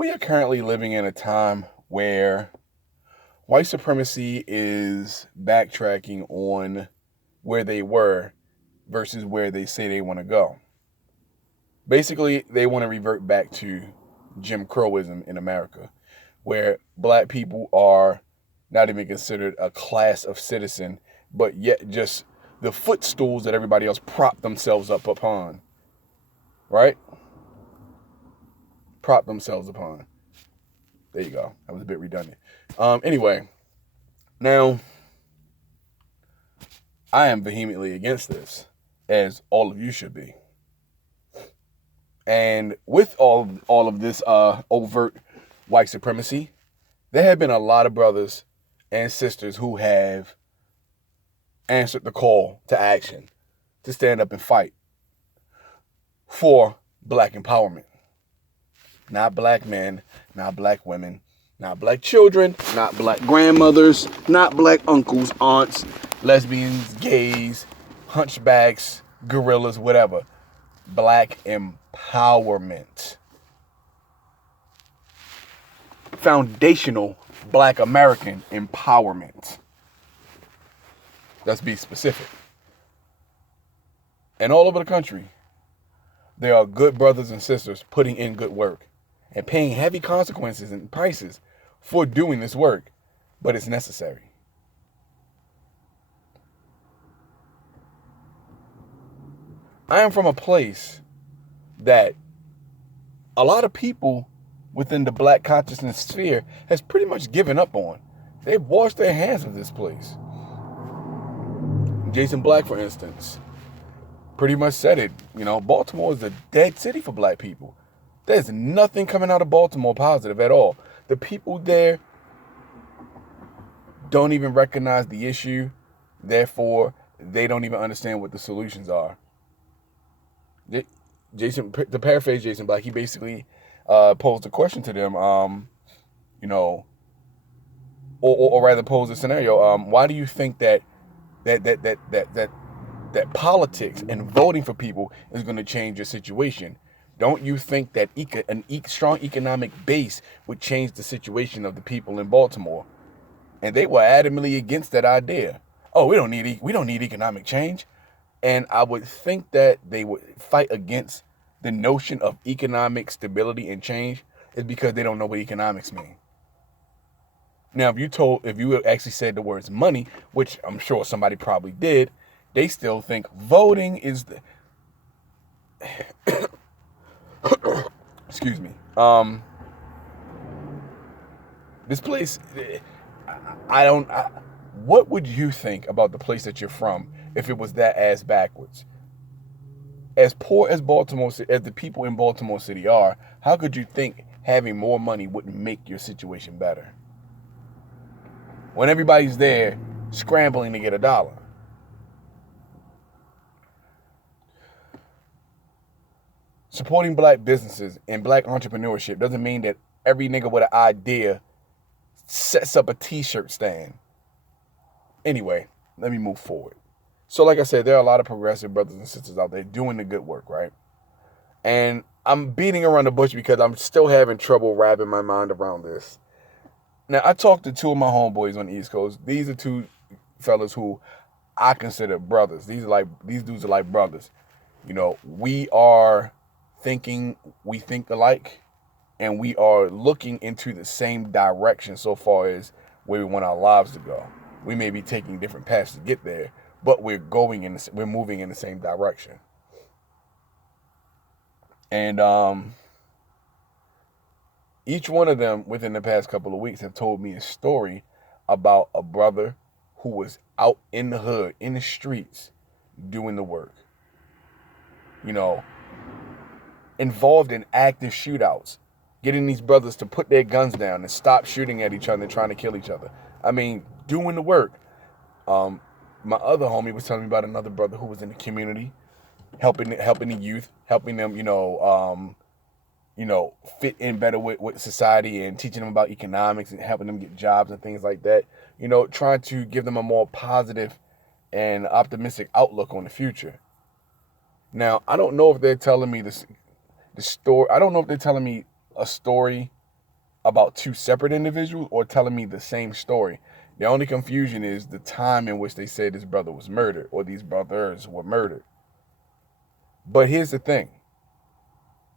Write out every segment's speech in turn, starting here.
We are currently living in a time where white supremacy is backtracking on where they were versus where they say they want to go. Basically, they want to revert back to Jim Crowism in America, where black people are not even considered a class of citizen, but yet just the footstools that everybody else prop themselves up upon. Right? Prop themselves upon. There you go. That was a bit redundant. Anyway, now I am vehemently against this, as all of you should be. And with all of this overt white supremacy, there have been a lot of brothers and sisters who have answered the call to action, to stand up and fight for black empowerment. Not black men, not black women, not black children, not black grandmothers, not black uncles, aunts, lesbians, gays, hunchbacks, gorillas, whatever. Black empowerment. Foundational black American empowerment. Let's be specific. And all over the country, there are good brothers and sisters putting in good work and paying heavy consequences and prices for doing this work, but it's necessary. I am from a place that a lot of people within the black consciousness sphere has pretty much given up on. They've washed their hands of this place. Jason Black, for instance, pretty much said it. You know, Baltimore is a dead city for black people. There's nothing coming out of Baltimore positive at all. The people there don't even recognize the issue. Therefore, they don't even understand what the solutions are. Jason, to paraphrase Jason Black, he basically posed a question to them, you know, or rather posed a scenario. Why do you think that politics and voting for people is going to change your situation? Don't you think that a strong economic base would change the situation of the people in Baltimore? And they were adamantly against that idea. Oh, we don't need economic change. And I would think that they would fight against the notion of economic stability and change is because they don't know what economics mean. Now, if you actually said the words money, which I'm sure somebody probably did, they still think voting is the excuse me. This place, what would you think about the place that you're from if it was that ass backwards? As poor as as the people in Baltimore City are, how could you think having more money wouldn't make your situation better? When everybody's there scrambling to get $1. Supporting black businesses and black entrepreneurship doesn't mean that every nigga with an idea sets up a t-shirt stand. Anyway, let me move forward. So like I said, there are a lot of progressive brothers and sisters out there doing the good work, right? And I'm beating around the bush because I'm still having trouble wrapping my mind around this. Now, I talked to two of my homeboys on the East Coast. These are two fellas who I consider brothers. These dudes are like brothers. You know, we think alike, and we are looking into the same direction so far as where we want our lives to go. We may be taking different paths to get there, but we're moving in the same direction. And each one of them within the past couple of weeks have told me a story about a brother who was out in the hood, in the streets, doing the work. You know, involved in active shootouts, getting these brothers to put their guns down and stop shooting at each other and trying to kill each other. I mean, doing the work. My other homie was telling me about another brother who was in the community, helping the youth, helping them, fit in better with society and teaching them about economics and helping them get jobs and things like that. You know, trying to give them a more positive and optimistic outlook on the future. Now, I don't know if they're telling me the story. I don't know if they're telling me a story about two separate individuals or telling me the same story. The only confusion is the time in which they said this brother was murdered or these brothers were murdered. But here's the thing.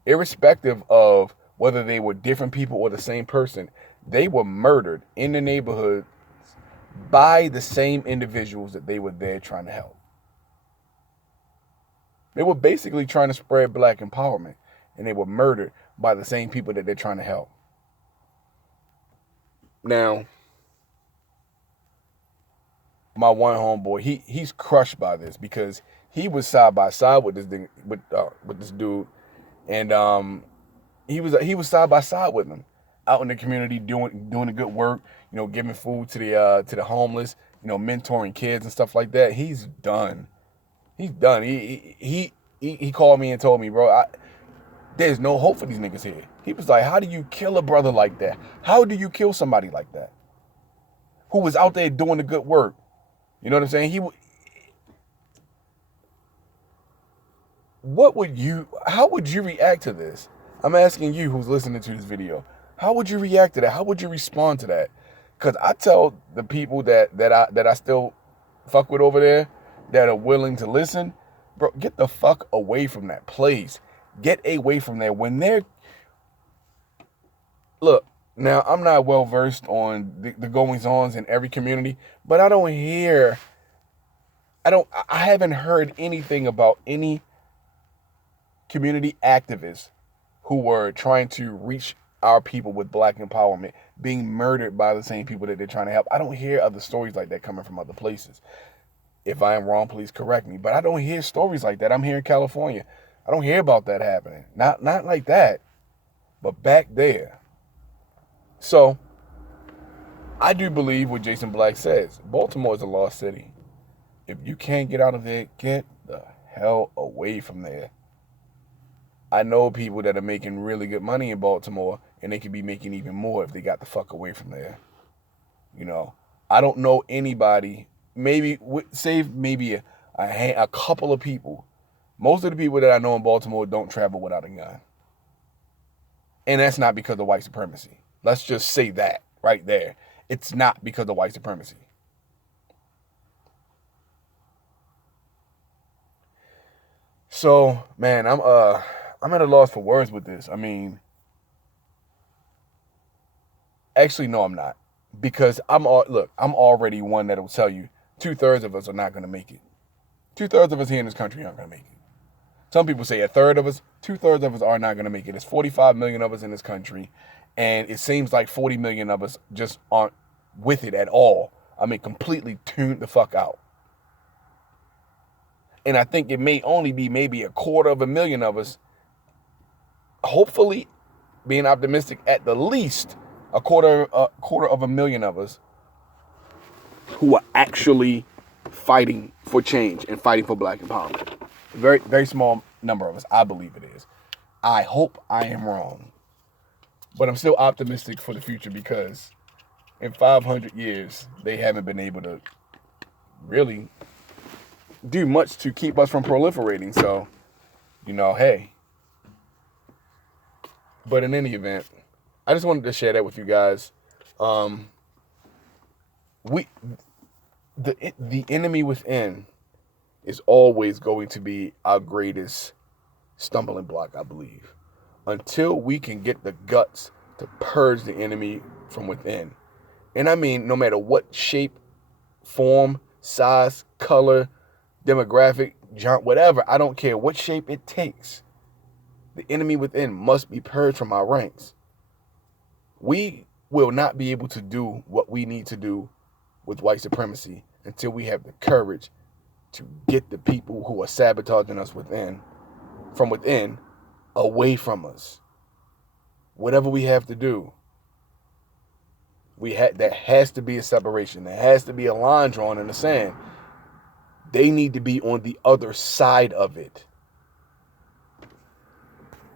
Irrespective of whether they were different people or the same person, they were murdered in the neighborhood by the same individuals that they were there trying to help. They were basically trying to spread black empowerment, and they were murdered by the same people that they're trying to help. Now, my one homeboy, he's crushed by this because he was side by side with this dude, and he was side by side with him, out in the community doing the good work, giving food to the homeless, mentoring kids and stuff like that. He's done. He's done. He called me and told me, bro, there's no hope for these niggas here. He was like, how do you kill a brother like that? How do you kill somebody like that who was out there doing the good work? You know what I'm saying? How would you react to this? I'm asking you who's listening to this video. How would you react to that? How would you respond to that? Because I tell the people that I still fuck with over there that are willing to listen, bro, get the fuck away from that place. Get away from there. Look, now I'm not well versed on the goings-ons in every community, but I haven't heard anything about any community activists who were trying to reach our people with black empowerment being murdered by the same people that they're trying to help. I don't hear other stories like that coming from other places. If I am wrong, please correct me. But I don't hear stories like that. I'm here in California. I don't hear about that happening. Not like that, but back there. So, I do believe what Jason Black says. Baltimore is a lost city. If you can't get out of there, get the hell away from there. I know people that are making really good money in Baltimore, and they could be making even more if they got the fuck away from there. I don't know anybody, save maybe a couple of people. Most of the people that I know in Baltimore don't travel without a gun. And that's not because of white supremacy. Let's just say that right there. It's not because of white supremacy. So, man, I'm at a loss for words with this. I mean, actually, no, I'm not. Because I'm already one that will tell you 2/3 of us are not going to make it. 2/3 of us here in this country aren't going to make it. Some people say 1/3 of us, 2/3 of us are not going to make it. There's 45 million of us in this country, and it seems like 40 million of us just aren't with it at all. I mean, completely tuned the fuck out. And I think it may only be maybe 250,000 of us, hopefully, being optimistic, at the least a quarter of a million of us who are actually fighting for change and fighting for black empowerment. Very, very small number of us, I believe it is. I hope I am wrong. But I'm still optimistic for the future because in 500 years, they haven't been able to really do much to keep us from proliferating. So, hey. But in any event, I just wanted to share that with you guys. The enemy within is always going to be our greatest stumbling block, I believe. Until we can get the guts to purge the enemy from within. And I mean, no matter what shape, form, size, color, demographic, whatever, I don't care what shape it takes. The enemy within must be purged from our ranks. We will not be able to do what we need to do with white supremacy until we have the courage to get the people who are sabotaging us from within, away from us. Whatever we have to do, there has to be a separation. There has to be a line drawn in the sand. They need to be on the other side of it.